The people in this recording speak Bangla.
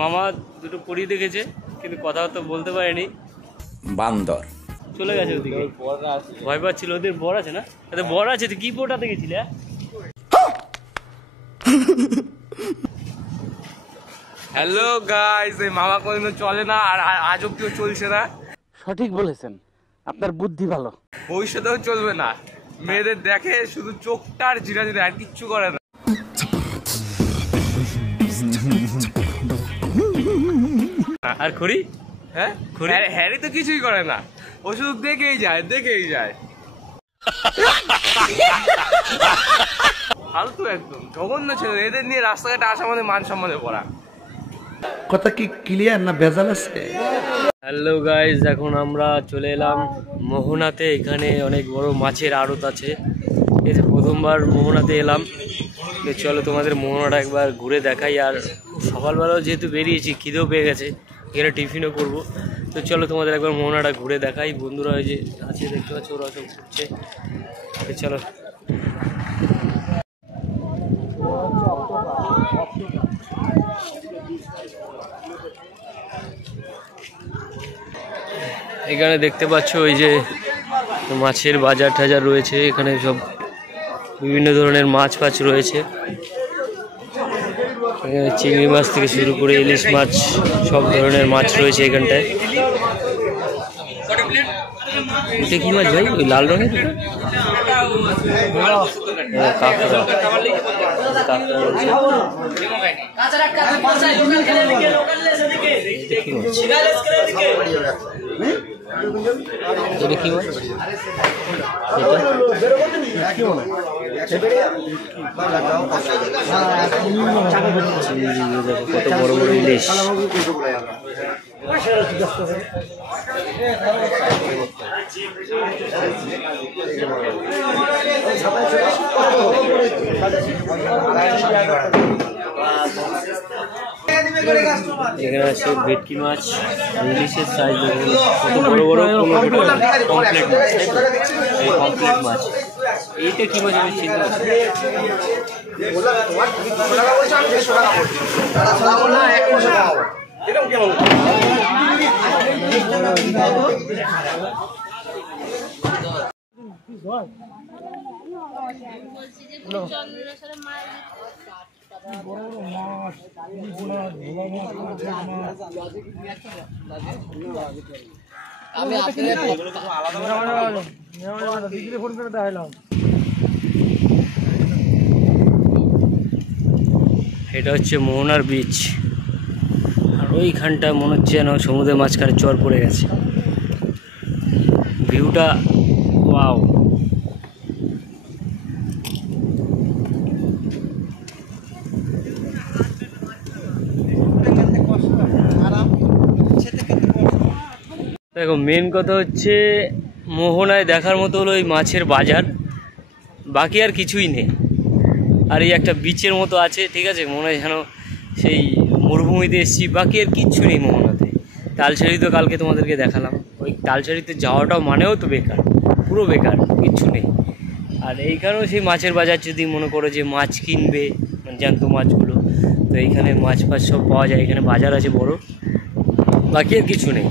মামা দুটো পড়িয়ে দেখেছে কিন্তু কথাবার্তা বলতে পারেনি, বান্দর চলে গেছে ওদিকে। ভয় পাচ্ছিল, ওদের বর আছে না? এদের বর আছে। তুই কি পোটাতে গেছিলে? হ্যালো গাইস, এই মামা কোনদিনও চলে না আর আজ অব্দিও চলছে না। সঠিক বলেছেন, আপনার বুদ্ধি ভালো। ভবিষ্যতেও চলবে না। মেয়েদের দেখে শুধু চোখটা আর জিরা জিরা, আর কিচ্ছু করে না। আর খড়ি? হ্যাঁ, হ্যারি তো কিছুই করে না, ও শুধু দেখেই যায় দেখেই যায়। ফালতু একদম জঘন্য ছেলে। এদের নিয়ে রাস্তাঘাটে আসা মানে মান সম্মানে পড়া। কথা কি ক্লিয়ার না ভেজাল আছে? হ্যালো গাইজ, এখন আমরা চলে এলাম মোহনাতে। এখানে অনেক বড় মাছের আড়ত আছে। এই যে প্রথমবার মোহনাতে এলাম, চলো তোমাদের মোহনাটা একবার ঘুরে দেখাই। আর সকালবেলাও যেহেতু বেরিয়েছি, খিদেও পেয়ে গেছে, এখানে টিফিনও করব। তো চলো তোমাদের একবার মোহনাটা ঘুরে দেখাই। বন্ধুরা ওই যে আছে দেখতে পাচ্ছ, ওরা সব ঘুরছে। চলো। এখানে দেখতে পাচ্ছ ওই যে মাছের বাজার টাজার রয়েছে। এখানে সব বিভিন্ন ধরনের মাছ ফাছ রয়েছে। এখানে চিংড়ি মাছ থেকে শুরু করে ইলিশ মাছ, সব ধরনের মাছ রয়েছে এখানটায়। এটা কি মাছ ভাই? ওই লাল রঙের কাঁকড়া। এটা কি মাছ? কত বড় বড় ইলিশ। এখানে আছে ভেটকি মাছ, ইলিশের সাইজ কত বড় বড় পমফ্লেট মাছ। এই পমফ্লেট মাছ, এইটা কি মাছ আমি চিনতে পারছি। এটা হচ্ছে মোহনার বিচ। আর ওইখানটা মনে হচ্ছে যেন সমুদ্রের মাঝখানে চর পড়ে গেছে। ভিউটা ওয়াও। দেখো, মেন কথা হচ্ছে মোহনায় দেখার মতো হলো ওই মাছের বাজার, বাকি আর কিছুই নেই। আর এই একটা বিচের মতো আছে, ঠিক আছে, মনে হয় যেন সেই মরুভূমিতে এসেছি, বাকি আর কিচ্ছু নেই মোহনাতে। তালসারি তো কালকে তোমাদেরকে দেখালাম, ওই তালসারিতে যাওয়াটাও মানেও তো বেকার, পুরো বেকার, কিচ্ছু নেই। আর এইখানেও সেই মাছের বাজার, যদি মনে করো যে মাছ কিনবে, মানে জ্যান্ত মাছগুলো, তো এইখানে মাছ ফাছ সব পাওয়া যায়। এখানে বাজার আছে বড়, বাকি আর কিছু নেই।